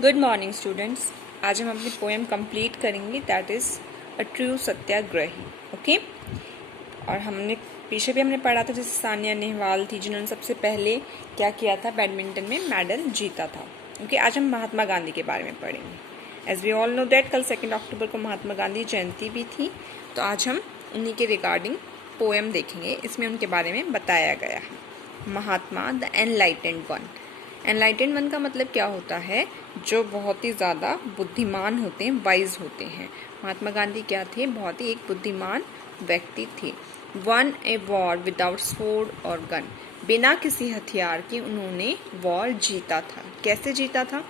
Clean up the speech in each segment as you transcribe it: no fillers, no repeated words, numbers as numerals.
Good morning students. आज हम अपनी पोएम कंप्लीट करेंगे, that is a true Satyagrahi. Okay. और हमने पीछे भी हमने पढ़ा था, जैसे सानिया नेहवाल थी जिन्होंने सबसे पहले क्या किया था, बैडमिंटन में मेडल जीता था। ओके। आज हम महात्मा गांधी के बारे में पढ़ेंगे। As we all know that कल 2 अक्टूबर को महात्मा गांधी जयंती भी थी, तो आज हम उन्हीं के रिगार्डिंग पोएम देखेंगे। इसमें उनके बारे में बताया गया है। Mahatma the enlightened one. Enlightened one का मतलब क्या होता है? जो बहुत ही ज़्यादा बुद्धिमान होते हैं, वाइज होते हैं। महात्मा गांधी क्या थे? बहुत ही एक बुद्धिमान व्यक्ति थे। One a war without sword और गन। बिना किसी हथियार के उन्होंने वॉर जीता था। कैसे जीता था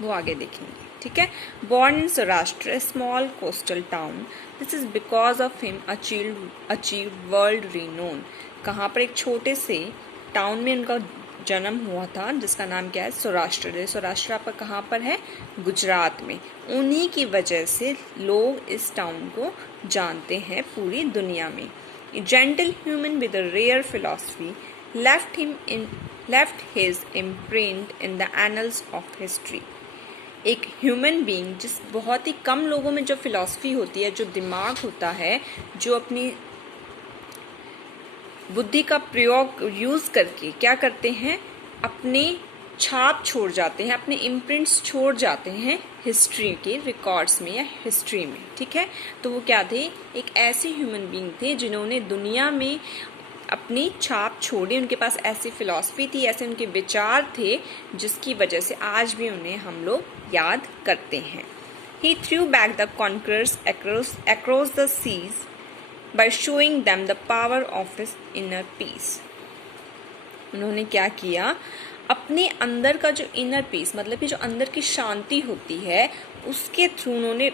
वो आगे देखेंगे, ठीक है। Born in Saurashtra, small coastal town, this is because of him achieve world renowned. कहाँ पर? एक छोटे से टाउन में उनका जन्म हुआ था, जिसका नाम क्या है? सौराष्ट्र। सौराष्ट्र आपका कहाँ पर है? गुजरात में। उन्हीं की वजह से लोग इस टाउन को जानते हैं पूरी दुनिया में। A gentle human with a rare philosophy left his imprint in the annals of history. एक ह्यूमन बीइंग जिस बहुत ही कम लोगों में जो फिलॉसफी होती है, जो दिमाग होता है, जो अपनी बुद्धि का प्रयोग यूज करके क्या करते हैं, अपने छाप छोड़ जाते हैं, अपने इम्प्रिंट्स छोड़ जाते हैं हिस्ट्री के रिकॉर्ड्स में या हिस्ट्री में, ठीक है। तो वो क्या थे? एक ऐसे ह्यूमन बीइंग थे जिन्होंने दुनिया में अपनी छाप छोड़ी। उनके पास ऐसी फिलॉसफी थी, ऐसे उनके विचार थे, जिसकी वजह से आज भी उन्हें हम लोग याद करते हैं। He threw back the conquerors across the seas by showing them the power of his inner peace. उन्होंने क्या किया? अपने अंदर का जो इनर पीस, मतलब कि जो अंदर की शांति होती है, उसके थ्रू उन्होंने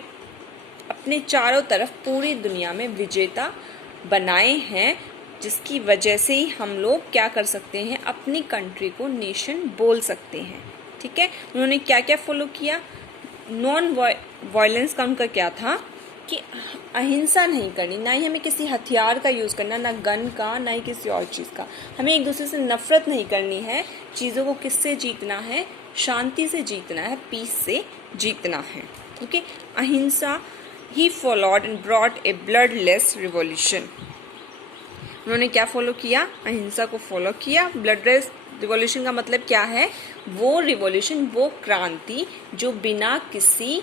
अपने चारों तरफ पूरी दुनिया में विजेता बनाए हैं, जिसकी वजह से ही हम लोग क्या कर सकते हैं, अपनी कंट्री को नेशन बोल सकते हैं, ठीक है। उन्होंने क्या क्या फॉलो किया? नॉन वायलेंस का उनका क्या था कि अहिंसा नहीं करनी, ना ही हमें किसी हथियार का यूज़ करना, ना गन का, ना ही किसी और चीज़ का। हमें एक दूसरे से नफरत नहीं करनी है। चीज़ों को किससे जीतना है? शांति से जीतना है, पीस से जीतना है, ओके। अहिंसा he followed and brought a bloodless revolution. उन्होंने क्या फॉलो किया? अहिंसा को फॉलो किया। ब्लडलेस रिवॉल्यूशन का मतलब क्या है? वो रिवॉल्यूशन, वो क्रांति जो बिना किसी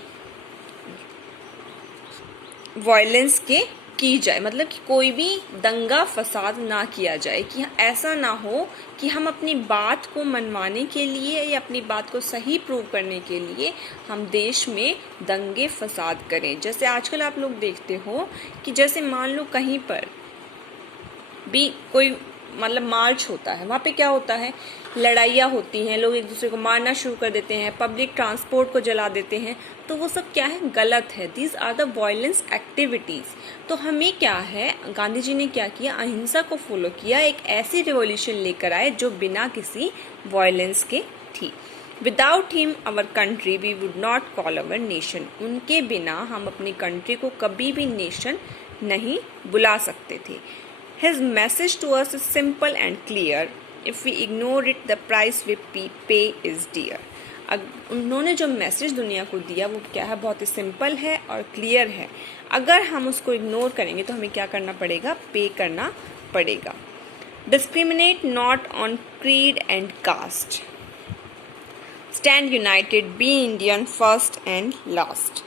वायलेंस के की जाए, मतलब कि कोई भी दंगा फसाद ना किया जाए, कि ऐसा ना हो कि हम अपनी बात को मनवाने के लिए या अपनी बात को सही प्रूव करने के लिए हम देश में दंगे फसाद करें। जैसे आजकल आप लोग देखते हो कि जैसे मान लो कहीं पर भी कोई मतलब मार्च होता है, वहाँ पे क्या होता है? लड़ाइयाँ होती हैं, लोग एक दूसरे को मारना शुरू कर देते हैं, पब्लिक ट्रांसपोर्ट को जला देते हैं। तो वो सब क्या है? गलत है। These are the violence activities. तो हमें क्या है, गांधी जी ने क्या किया? अहिंसा को फॉलो किया, एक ऐसी रिवॉल्यूशन लेकर आए जो बिना किसी वायलेंस के थी। Without him our country we would not call our nation. उनके बिना हम अपनी कंट्री को कभी भी नेशन नहीं बुला सकते थे। His message to us is simple and clear. If we ignore it, the price we pay is dear. उन्होंने जो मैसेज दुनिया को दिया वो क्या है? बहुत ही सिंपल है और क्लियर है। अगर हम उसको इग्नोर करेंगे तो हमें क्या करना पड़ेगा? पे करना पड़ेगा। Discriminate not on creed and caste. Stand united, be Indian first and last.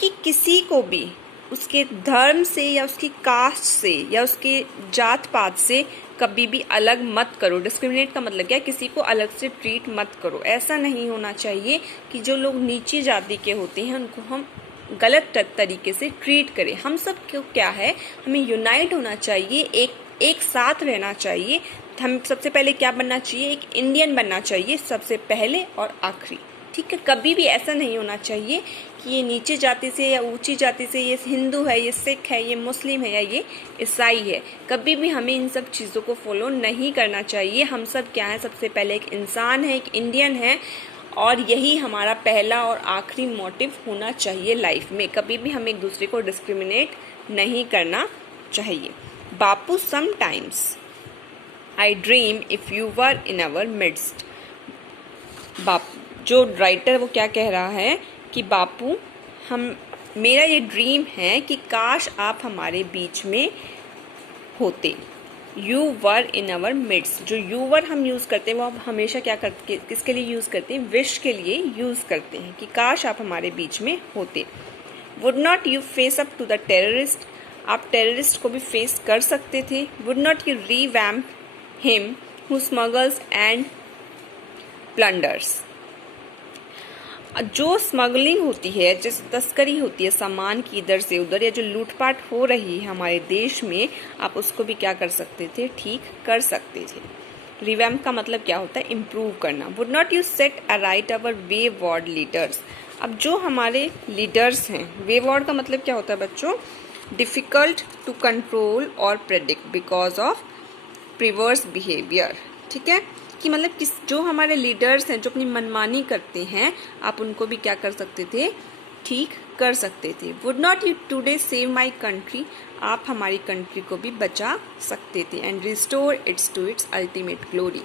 कि किसी को भी उसके धर्म से या उसकी कास्ट से या उसके जात पात से कभी भी अलग मत करो। डिस्क्रिमिनेट का मतलब क्या है? किसी को अलग से ट्रीट मत करो। ऐसा नहीं होना चाहिए कि जो लोग नीची जाति के होते हैं उनको हम गलत तरीके से ट्रीट करें। हम सब क्यों क्या है, हमें यूनाइट होना चाहिए, एक साथ रहना चाहिए। हम सबसे पहले क्या बनना चाहिए? एक इंडियन बनना चाहिए सबसे पहले और आखिरी, ठीक है। कभी भी ऐसा नहीं होना चाहिए कि ये नीचे जाति से या ऊंची जाति से, ये हिंदू है, ये सिख है, ये मुस्लिम है या ये ईसाई है। कभी भी हमें इन सब चीज़ों को फॉलो नहीं करना चाहिए। हम सब क्या है? सबसे पहले एक इंसान है, एक इंडियन है, और यही हमारा पहला और आखिरी मोटिव होना चाहिए लाइफ में। कभी भी हमें एक दूसरे को डिस्क्रिमिनेट नहीं करना चाहिए। Bapu, sometimes I dream if you were in our midst. जो राइटर वो क्या कह रहा है कि बापू मेरा ये ड्रीम है कि काश आप हमारे बीच में होते। You were in our midst. जो यू वर हम यूज़ करते हैं वो हम हमेशा क्या करते, किसके लिए यूज़ करते हैं, विश के लिए यूज़ करते हैं कि काश आप हमारे बीच में होते। Would not you face up to the terrorist. आप टेररिस्ट को भी फेस कर सकते थे। Would not you revamp him who smuggles and plunders. जो स्मगलिंग होती है, जिस तस्करी होती है सामान की इधर से उधर, या जो लूटपाट हो रही है हमारे देश में, आप उसको भी क्या कर सकते थे, ठीक कर सकते थे। रिवैम्प का मतलब क्या होता है, इम्प्रूव करना। Would not you set a right our wayward leaders. अब जो हमारे लीडर्स हैं, वे वॉर्ड का मतलब क्या होता है बच्चों, डिफ़िकल्ट टू कंट्रोल और प्रेडिक्ट बिकॉज ऑफ प्रिवर्स बिहेवियर। ठीक है, कि मतलब जो हमारे लीडर्स हैं जो अपनी मनमानी करते हैं, आप उनको भी क्या कर सकते थे, ठीक कर सकते थे। Would not you today save my country. आप हमारी कंट्री को भी बचा सकते थे। And restore its to its ultimate glory.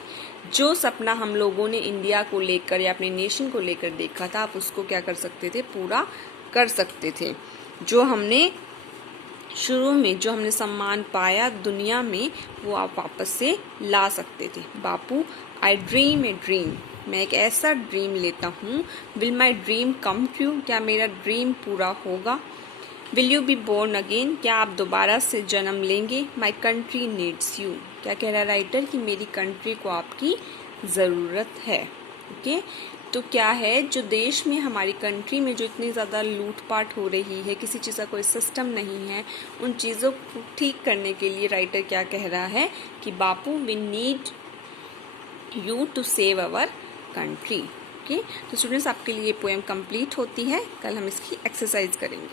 जो सपना हम लोगों ने इंडिया को लेकर या अपने नेशन को लेकर देखा था, आप उसको क्या कर सकते थे, पूरा कर सकते थे। जो हमने शुरू में जो हमने सम्मान पाया दुनिया में, वो आप वापस से ला सकते थे। Bapu, I dream a dream. मैं एक ऐसा ड्रीम लेता हूँ। Will my dream come true. क्या मेरा ड्रीम पूरा होगा। Will you be born again. क्या आप दोबारा से जन्म लेंगे। My country needs you. क्या कह रहा है राइटर कि मेरी कंट्री को आपकी ज़रूरत है। ओके, तो क्या है, जो देश में हमारी कंट्री में जो इतनी ज़्यादा लूटपाट हो रही है, किसी चीज़ का कोई सिस्टम नहीं है, उन चीज़ों को ठीक करने के लिए राइटर क्या कह रहा है कि Bapu, we need you to save our country. Okay, तो स्टूडेंट्स आपके लिए पोएम कंप्लीट होती है। कल हम इसकी एक्सरसाइज करेंगे।